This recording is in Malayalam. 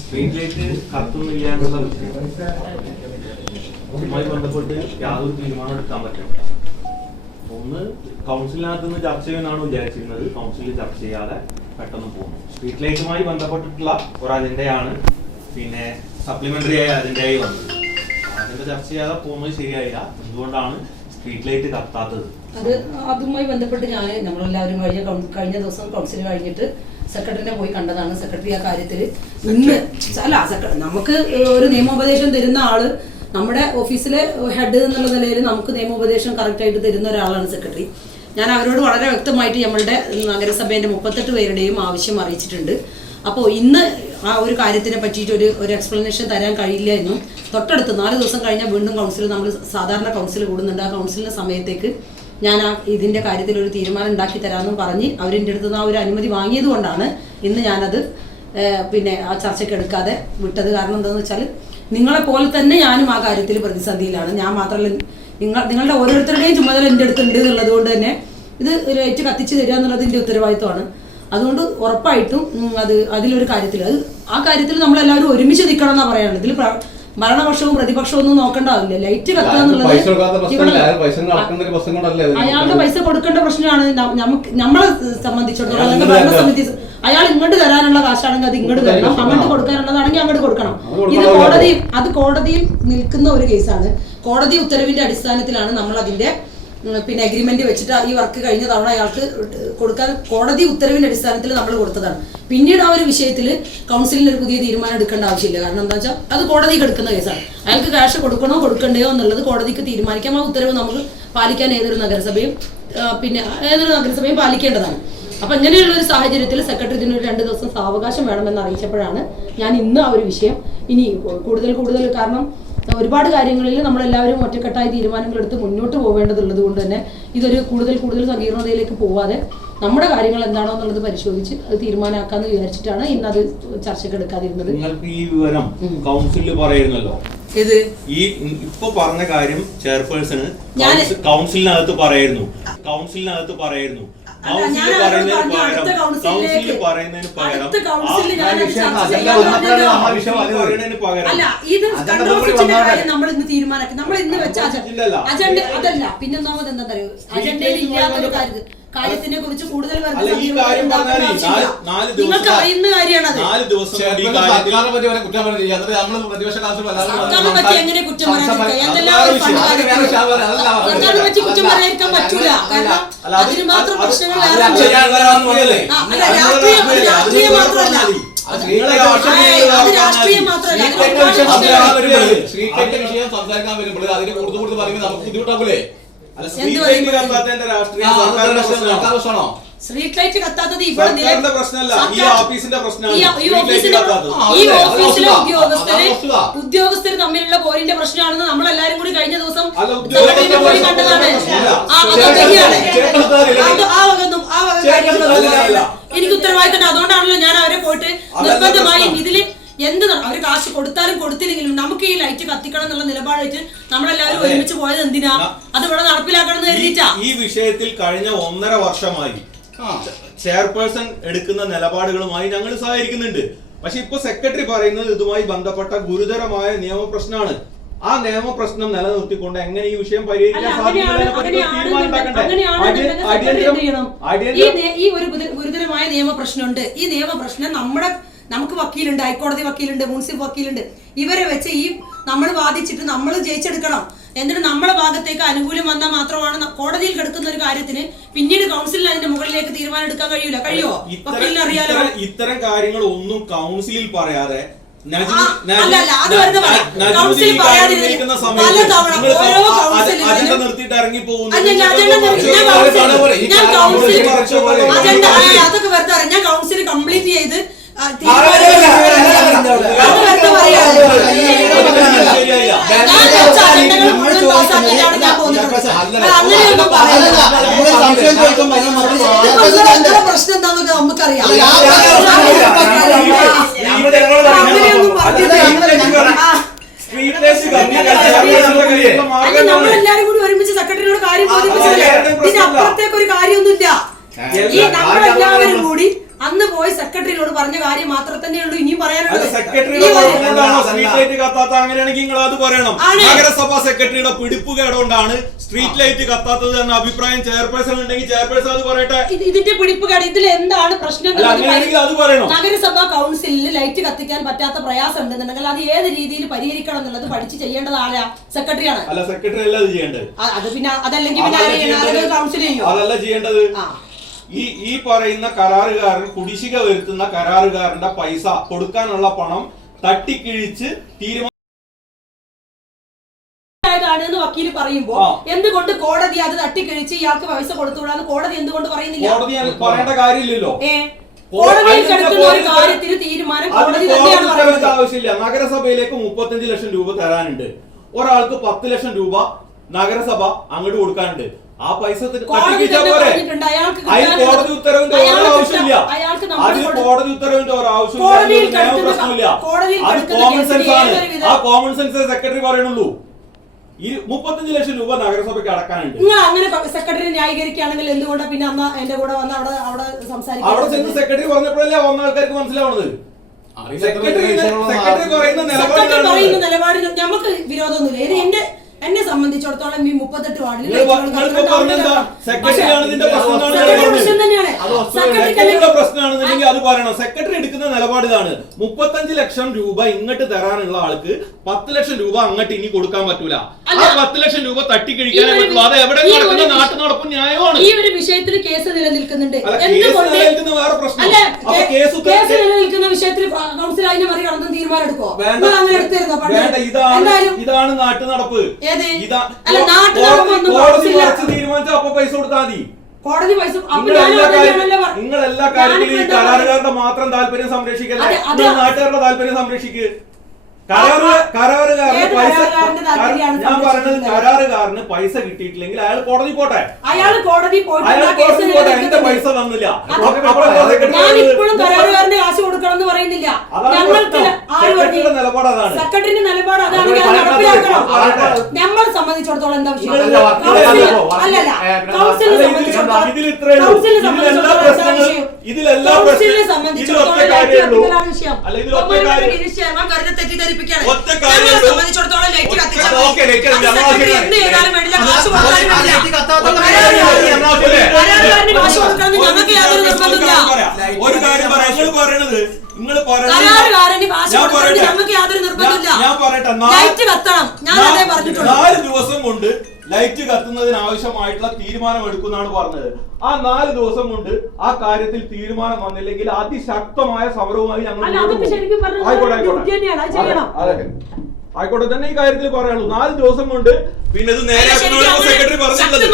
സ്ട്രീറ്റ് ലൈറ്റ് കത്തുന്നില്ല എന്നുള്ള അതുമായി ബന്ധപ്പെട്ട് യാതൊരു തീരുമാനം എടുക്കാൻ പറ്റില്ല. ഒന്ന് കൗൺസിലിനകത്ത് നിന്ന് ചർച്ച ചെയ്യുമെന്നാണ് വിചാരിച്ചിരുന്നത്. കൗൺസിലിൽ ചർച്ച ചെയ്യാതെ പെട്ടെന്ന് പോകുന്നു. സ്ട്രീറ്റ് ലൈറ്റുമായി ബന്ധപ്പെട്ടിട്ടുള്ള ഒരു അജണ്ടയാണ് പിന്നെ സപ്ലിമെന്ററി ആയ അജണ്ടയായി വന്നത്. അതിന്റെ ചർച്ച ചെയ്യാതെ പോകുന്നത് ശരിയായില്ല. എന്തുകൊണ്ടാണ് സ്ട്രീറ്റ് ലൈറ്റ് കത്താത്തത്? അത് അതുമായി ബന്ധപ്പെട്ട് ഞാൻ നമ്മളെല്ലാവരും കഴിഞ്ഞ കഴിഞ്ഞ ദിവസം കൗൺസിൽ കഴിഞ്ഞിട്ട് സെക്രട്ടറിനെ പോയി കണ്ടതാണ് സെക്രട്ടറി ആ കാര്യത്തിൽ ഇന്ന് അല്ല നമുക്ക് ഒരു നിയമോപദേശം തരുന്ന ആൾ നമ്മുടെ ഓഫീസിലെ ഹെഡ് എന്നുള്ള നിലയിൽ നമുക്ക് നിയമോപദേശം കറക്റ്റായിട്ട് തരുന്ന ഒരാളാണ് സെക്രട്ടറി. ഞാൻ അവരോട് വളരെ വ്യക്തമായിട്ട് നമ്മളുടെ നഗരസഭേന്റെ മുപ്പത്തെട്ട് പേരുടെയും ആവശ്യം അറിയിച്ചിട്ടുണ്ട്. അപ്പോൾ ഇന്ന് ആ ഒരു കാര്യത്തിനെ പറ്റിയിട്ട് ഒരു ഒരു എക്സ്പ്ലനേഷൻ തരാൻ കഴിയില്ല എന്നും തൊട്ടടുത്ത് നാല് ദിവസം കഴിഞ്ഞാൽ വീണ്ടും കൗൺസിൽ നമ്മൾ സാധാരണ കൗൺസിൽ കൂടുന്നുണ്ട്. ആ കൗൺസിലിന്റെ സമയത്തേക്ക് ഞാൻ ആ ഇതിന്റെ കാര്യത്തിൽ ഒരു തീരുമാനം ഉണ്ടാക്കി തരാമെന്ന് പറഞ്ഞ് അവരിന്റെ അടുത്ത് നിന്ന് ആ ഒരു അനുമതി വാങ്ങിയത് കൊണ്ടാണ് ഇന്ന് ഞാനത് പിന്നെ ആ ചർച്ചയ്ക്ക് എടുക്കാതെ വിട്ടത്. കാരണം എന്താണെന്ന് വെച്ചാൽ നിങ്ങളെ പോലെ തന്നെ ഞാനും ആ കാര്യത്തിൽ പ്രതിസന്ധിയിലാണ്. ഞാൻ മാത്രമല്ല നിങ്ങൾ നിങ്ങളുടെ ഓരോരുത്തരുടെയും ചുമതല എന്റെ അടുത്തുണ്ട് എന്നുള്ളത് കൊണ്ട് തന്നെ ഇത് ലൈറ്റ് കത്തിച്ച് തരിക എന്നുള്ളത് എന്റെ ഉത്തരവാദിത്വമാണ്. അതുകൊണ്ട് ഉറപ്പായിട്ടും അത് അതിലൊരു കാര്യത്തിൽ അത് ആ കാര്യത്തിൽ നമ്മളെല്ലാവരും ഒരുമിച്ച് നിൽക്കണം എന്നാണ് പറയാനുള്ളത് ഇതിൽ ഭരണപക്ഷവും പ്രതിപക്ഷവും ഒന്നും നോക്കേണ്ടാവില്ല? ലൈറ്റ് എന്നുള്ളത് പ്രശ്നം അയാളുടെ പൈസ കൊടുക്കേണ്ട പ്രശ്നമാണ് നമുക്ക് നമ്മളെ സംബന്ധിച്ചിടത്തോളം അയാൾ അല്ലെങ്കിൽ ഇങ്ങോട്ട് ഭരണസമിതി അയാൾ ഇങ്ങോട്ട് തരാനുള്ള കാശാണെങ്കിൽ അത് ഇങ്ങോട്ട് തരണം. അങ്ങോട്ട് കൊടുക്കാനുള്ളതാണെങ്കിൽ അങ്ങോട്ട് കൊടുക്കണം. ഇത് കോടതി അത് കോടതിയിൽ നിൽക്കുന്ന ഒരു കേസാണ്. കോടതി ഉത്തരവിന്റെ അടിസ്ഥാനത്തിലാണ് നമ്മൾ അതിന്റെ പിന്നെ അഗ്രിമെന്റ് വെച്ചിട്ട് ഈ വർക്ക് കഴിഞ്ഞ തവണ അയാൾക്ക് കൊടുക്കാൻ കോടതി ഉത്തരവിന്റെ അടിസ്ഥാനത്തിൽ നമ്മൾ കൊടുത്തതാണ്. പിന്നീട് ആ ഒരു വിഷയത്തിൽ കൗൺസിലിൽ ഒരു പുതിയ തീരുമാനം എടുക്കേണ്ട ആവശ്യമില്ല. കാരണം എന്താ വെച്ചാൽ അത് കോടതി എടുക്കുന്ന കേസാണ് അയാൾക്ക് ക്യാഷ് കൊടുക്കണോ കൊടുക്കണ്ടയോ എന്നുള്ളത് കോടതിക്ക് തീരുമാനിക്കാം. ആ ഉത്തരവ് നമുക്ക് പാലിക്കാൻ ഏതൊരു നഗരസഭയും പിന്നെ ഏതൊരു നഗരസഭയും പാലിക്കേണ്ടതാണ്. അപ്പൊ ഇങ്ങനെയുള്ള ഒരു സാഹചര്യത്തിൽ സെക്രട്ടറി ഇതിനൊരു രണ്ട് ദിവസം സാവകാശം വേണമെന്ന് അറിയിച്ചപ്പോഴാണ് ഞാൻ ഇന്ന് ആ ഒരു വിഷയം ഇനി കൂടുതൽ കൂടുതൽ കാരണം ഒരുപാട് കാര്യങ്ങളിൽ നമ്മളെല്ലാവരും ഒറ്റക്കെട്ടായി തീരുമാനങ്ങൾ എടുത്ത് മുന്നോട്ട് പോവേണ്ടതുള്ളത് കൊണ്ട് തന്നെ ഇതൊരു കൂടുതൽ കൂടുതൽ സങ്കീർണതയിലേക്ക് പോവാതെ നമ്മുടെ കാര്യങ്ങൾ എന്താണോ എന്നുള്ളത് പരിശോധിച്ച് അത് തീരുമാനമാക്കാന്ന് വിചാരിച്ചിട്ടാണ് ഇന്ന് അത് ചർച്ചയ്ക്ക് എടുക്കാതിരുന്നത്. നിങ്ങൾക്ക് ഈ വിവരം കൗൺസിലിൽ പറയുന്നല്ലോ ഇത് ഈ ഇപ്പൊ പറഞ്ഞ കാര്യം ചെയർപേഴ്സണ് കൗൺസിലിനകത്ത് പറയായിരുന്നു. കൗൺസിലിനകത്ത് പറയായിരുന്നു. അല്ല, കൗൺസിൽ പറയുന്നതിന് പകരം കൗൺസിൽ പറയുന്നതിന് പകരം പറയുന്നതിന് പകരം. അല്ല ഇത് അജണ്ട കൺട്രോൾ കൂടി സ്വിച്ചിന്റെ കാര്യം നമ്മൾ ഇന്ന് തീരുമാനാക്കി നമ്മൾ ഇന്ന് വെച്ച അജണ്ട അജണ്ട അതല്ല. പിന്നെ ഒന്നാമത് എന്താ പറയുക അജണ്ടയിൽ ഇല്ലാത്തൊരു കാര്യത്തിൽ കാര്യത്തിനെ കുറിച്ച് കൂടുതൽ പേർക്ക് അല്ല, ഈ കാര്യം പറഞ്ഞാൽ നാല്- നാല് ദിവസം- നിങ്ങൾക്ക് അറിയുന്ന കാര്യമാണത് നാല് ദിവസം ഈ ചെയർപേഴ്സൺ സർക്കാരിനെ പറ്റി എങ്ങനെ കുറ്റം പറയാതിരിക്കുക? എന്തെല്ലാം പറ്റി കുറ്റം പറയാതിരിക്കാൻ പറ്റൂല. കാരണം അതിന് മാത്രം പ്രശ്നങ്ങൾ രാഷ്ട്രീയം രാഷ്ട്രീയം മാത്രമല്ല. സ്ത്രീകളുടെ വിഷയം സംസാരിക്കാൻ വരുമ്പോൾ അതിന് കൂടുതൽ കൂടുതൽ പറയുമ്പോൾ നമുക്ക് ബുദ്ധിമുട്ടാക്കൂലേ? പ്രശ്നമാണ്. സ്ട്രീറ്റ് ലൈറ്റ് കത്താത്തത് ഇവിടെ. ഉദ്യോഗസ്ഥര് ഉദ്യോഗസ്ഥര് തമ്മിലുള്ള പോരിന്റെ പ്രശ്നമാണെന്ന് നമ്മൾ എല്ലാരും കൂടി കഴിഞ്ഞ ദിവസം കണ്ടതാണ്. എനിക്ക് ഉത്തരവാദിത്തം അതുകൊണ്ടാണല്ലോ ഞാൻ അവരെ പോയിട്ട് നിർബന്ധമായി നിർബന്ധമായും ഇതിൽ എന്ത് അവർ അവർ കാശ് കൊടുത്താലും കൊടുത്തില്ലെങ്കിലും നമുക്ക് ഈ ലൈറ്റ് കത്തിക്കണം എന്നുള്ള നിലപാടായിട്ട് വെച്ച് നമ്മളെല്ലാവരും. ഒരുമിച്ച് പോയത് എന്തിനാ? അത് ഇവിടെ നടപ്പിലാക്കണം എന്ന് ഈ- ഈ വിഷയത്തിൽ കഴിഞ്ഞ ഒന്നര വർഷമായി ചെയർപേഴ്സൺ എടുക്കുന്ന നിലപാടുകളുമായി ഞങ്ങൾ സഹകരിക്കുന്നുണ്ട്. പക്ഷെ ഇപ്പൊ സെക്രട്ടറി പറയുന്നത് ഇതുമായി ബന്ധപ്പെട്ട ഗുരുതരമായ നിയമപ്രശ്നമാണ്. ആ നിയമപ്രശ്നം നിലനിർത്തിക്കൊണ്ട് എങ്ങനെ ഈ വിഷയം പരിഹരിക്കാൻ അല്ല, സാധിക്കും അങ്ങനെയാണ്- എന്നതിനെപ്പറ്റി ഒരു ഗുരുതരമായ നിയമ ഉണ്ടാക്കണ്ടേ? അങ്ങനെയാണെന്നുണ്ടെങ്കിൽ അടി- സെക്രട്ടറി എന്ത് ചെയ്യണം? അടിയന്തരം- ഈ നിയമ പ്രശ്നം ഒരു ഗുരുതരമായ നിയമപ്രശ്നമുണ്ട്. ഈ നിയമപ്രശ്നം നമ്മുടെ നമുക്ക് വക്കീലുണ്ട് ഹൈക്കോടതി വക്കീലുണ്ട് മുനിസിപ്പൽ വക്കീലുണ്ട്. ഇവരെ വെച്ച് ഈ നമ്മൾ വാദിച്ചിട്ട് നമ്മൾ ജയിച്ചെടുക്കണം. എന്നിട്ട് നമ്മളെ ഭാഗത്തേക്ക് അനുകൂലം വന്നാൽ മാത്രമാണ് കോടതിയിൽ കിടക്കുന്ന ഒരു കാര്യത്തിന് പിന്നീട് കൗൺസിലിൽ അതിന്റെ മുകളിലേക്ക് തീരുമാനം എടുക്കാൻ കഴിയൂല. കഴിയോ? വക്കീലിന് അറിയാലോ? ഇത്തരം- കാര്യങ്ങൾ ഒന്നും കൗൺസിലിൽ പറയാതെ നിർത്തിയിട്ട് ഇറങ്ങി പോകുന്നു അതൊക്കെ വെറുതെ ഞാൻ കൗൺസിൽ കംപ്ലീറ്റ് ചെയ്ത് പ്രശ്നം എന്താന്നൊക്കെ നമുക്കറിയാം അങ്ങനെയൊന്നും എന്താണ്? നമ്മളെല്ലാരും കൂടി ഒരുമിച്ച് സെക്രട്ടറിയോട് കാര്യം ബോധിപ്പിച്ചതല്ലേ ആ, ഇതിനപ്പുറത്തേക്ക് ഒരു കാര്യമൊന്നുമില്ല ഈ നമ്മളെല്ലാവരും കൂടി അന്ന് പോയി സെക്രട്ടറിയോട് പറഞ്ഞ കാര്യം മാത്രമേ തന്നെയുള്ളൂ ഇനിയും പറയാനുള്ളത്. അങ്ങനെയാണെങ്കിൽ നിങ്ങൾ അത് പറയണം. നഗരസഭാ സെക്രട്ടറിയുടെ പിടിപ്പ് കേടുകൊണ്ടാണ് സ്ട്രീറ്റ് ലൈറ്റ് കത്താത്തത് എന്ന അഭിപ്രായം ചെയർപേഴ്സൺ ഉണ്ടെങ്കിൽ ചെയർപേഴ്സൺ അത് പറയട്ടെ. ഇതിന്റെ പിടിപ്പ് കേട് ഇതിൽ എന്താണ് പ്രശ്നം നഗരസഭാ കൗൺസിലിൽ ലൈറ്റ് കത്തിക്കാൻ പറ്റാത്ത പ്രയാസം ഉണ്ടെന്നുണ്ടെങ്കിൽ അത് ഏത് രീതിയിൽ പരിഹരിക്കണം എന്നുള്ളത് പഠിച്ച് ചെയ്യേണ്ടത് ആരാ? സെക്രട്ടറിയാണ്. അല്ല സെക്രട്ടറി അല്ല അത് ചെയ്യേണ്ടത്. അത് പിന്നെ അതല്ലെങ്കിൽ പിന്നെ കൗൺസിൽ ചെയ്യോ? അതല്ല ചെയ്യേണ്ടത്? ആ. ഈ ഈ പറയുന്ന കരാറുകാരൻ കുടിശ്ശിക വരുത്തുന്ന കരാറുകാരന്റെ പൈസ കൊടുക്കാനുള്ള പണം തട്ടിക്കിഴിച്ച് തീരുമാനം ാണ് എന്ന് വക്കീൽ പറയുമ്പോ. എന്തുകൊണ്ട് കോടതി അത് തട്ടിക്കഴിച്ച് ഇയാൾക്ക് പൈസ കൊടുത്തുകൂടാന്ന് കോടതി എന്തുകൊണ്ട് പറയുന്നില്ല? കോടതി പറയേണ്ട കാര്യമില്ലല്ലോ. കോടതിയിൽ കിടക്കുന്ന ഒരു കാര്യത്തിന് തീരുമാനം കോടതി തന്നെയാണ് പറയുന്നത്. ആവശ്യമില്ല. നഗരസഭയിലേക്ക് മുപ്പത്തഞ്ച് ലക്ഷം രൂപ തരാനുണ്ട്. ഒരാൾക്ക് പത്ത് ലക്ഷം രൂപ നഗരസഭ അങ്ങോട്ട് കൊടുക്കാനുണ്ട്. ആ പൈസ കോടതി പറഞ്ഞിട്ടുണ്ട്. അയാൾക്ക് ഉത്തരവിന്റെ ആവശ്യമില്ല. അതിന് കൊടു- കോടതി ഉത്തരവിന്റെ ആവശ്യമില്ല. അത് കോമൺ സെൻസ് ആണ്. ആ കോമൺ സെൻസ് സെക്രട്ടറി പറയണുള്ളൂ ഈ മുപ്പത്തഞ്ച് ലക്ഷം രൂപ നഗരസഭയ്ക്ക് അടക്കാനുണ്ട്. നിങ്ങൾ അങ്ങനെ സെക്രട്ടറി ന്യായീകരിക്കുകയാണെങ്കിൽ എന്തുകൊണ്ടാണ് പിന്നെ അമ്മ എന്റെ കൂടെ വന്ന് അവിടെ അവിടെ സംസാരിക്കും അവിടെ ചെന്ന് സെക്രട്ടറി പറഞ്ഞപ്പോഴല്ലേ വന്ന ആൾക്കാർക്ക് മനസ്സിലാവുന്നത് സെക്രട്ടറി പറയുന്ന സെക്രട്ടറി പറയുന്ന നിലപാടിന് നമുക്ക് വിരോധമൊന്നുമില്ല. ഇത് എന്റെ എന്നെ സംബന്ധിച്ചിടത്തോളം ഈ മുപ്പത്തെട്ട് വാർഡിൽ പ്രശ്നമാണെന്നുണ്ടെങ്കിൽ അത് പറയണം. സെക്രട്ടറി എടുക്കുന്ന നിലപാട് ഇതാണ്. മുപ്പത്തഞ്ച് ലക്ഷം രൂപ ഇങ്ങോട്ട് തരാനുള്ള ആൾക്ക് പത്ത് ലക്ഷം രൂപ അങ്ങോട്ട് ഇനി കൊടുക്കാൻ പറ്റൂല. ആ. പത്ത് ലക്ഷം രൂപ തട്ടിക്കഴിക്കാനേ ഈ പറ്റുള്ളൂ അത് എവിടെ നടക്കുന്ന വിഷ- നാട്ടു നടപ്പും ന്യായമാണ് ഈ ഒരു വിഷയത്തിൽ കേസ് നിലനിൽക്കുന്നുണ്ട്. വേറെ പ്രശ്നം. കേസ് നിലനിൽക്കുന്ന വിഷയത്തിൽ കൗൺസിൽ അതിനെ മറികടന്ന് തീരുമാനം എടുക്കോ അങ്ങനെ എടുത്തിരുന്നോ ഇതാണ് ഇതാണ് നാട്ടു നടപ്പ്. കോടതി- കുറച്ച് തീരുമാനിച്ചാൽ അപ്പൊ പൈസ കൊടുത്താൽ മതി. കോടതി പൈസ നിങ്ങൾ എല്ലാ കാര്യത്തിലും ഈ? കരാറുകാരുടെ മാത്രം താല്പര്യം സംരക്ഷിക്കല്ലേ? നാട്ടുകാരുടെ താല്പര്യം സംരക്ഷിക്ക്. കരാറ് കരാറുകാരന് പൈസ ഞാൻ? കരാറുകാരന് പൈസ കിട്ടിയിട്ടില്ലെങ്കിൽ അയാൾ കോടതി പോട്ടെ. അയാൾ കോടതി പോട്ടെ എന്റെ പൈസ തന്നില്ല. ഞാൻ ഇപ്പോഴും കരാറുകാരന് കാശ് കൊടുക്കണം എന്ന് പറയുന്നില്ല ഞങ്ങൾക്ക് നിലപാട് അതാണ്. നടപ്പിലാക്കണം. സംബന്ധിച്ചിടത്തോളം എന്താ വിഷയം? അല്ലല്ലോ, കൗൺസിലിനെ സംബന്ധിച്ചിടത്തോളം ഇതിലെല്ലാ കൗൺസിലിനെ സംബന്ധിച്ചിടത്തോളം വിഷയം. ഒറ്റ ഞങ്ങളെ സംബന്ധിച്ചിടത്തോളം ലൈറ്റ് കത്തിച്ചാൽ. എന്ത് ചെയ്താലും വേണ്ടില്ല, കാശ് കൊടുത്താലും വേണ്ടില്ല. കാശ് കൊടുക്കണം ഞങ്ങൾക്ക് യാതൊരു കാര്യം നിർബന്ധമില്ല. ഒരു കാര്യം പറയാം. നിങ്ങൾ പറയണത്. ഞങ്ങൾക്ക് യാതൊരു നിർബന്ധമില്ല ലൈറ്റ് കത്തണം. ഞാൻ അതേ പറഞ്ഞിട്ടുള്ളൂ. നാല് ദിവസം കൊണ്ട് ലൈറ്റ് കത്തുന്നതിന് ആവശ്യമായിട്ടുള്ള തീരുമാനം എടുക്കുന്നതാണ് പറഞ്ഞത്. ആ നാല് ദിവസം കൊണ്ട് ആ കാര്യത്തിൽ തീരുമാനം വന്നില്ലെങ്കിൽ അതിശക്തമായ സമരവുമായി ഞങ്ങൾ ആയിക്കോട്ടെ, ആയിക്കോട്ടെ. തന്നെ ഈ കാര്യത്തിൽ പറയുള്ളൂ നാല് ദിവസം കൊണ്ട് പിന്നെ ഇത് നേരെ സെക്രട്ടറി പറഞ്ഞിട്ടുള്ളത്.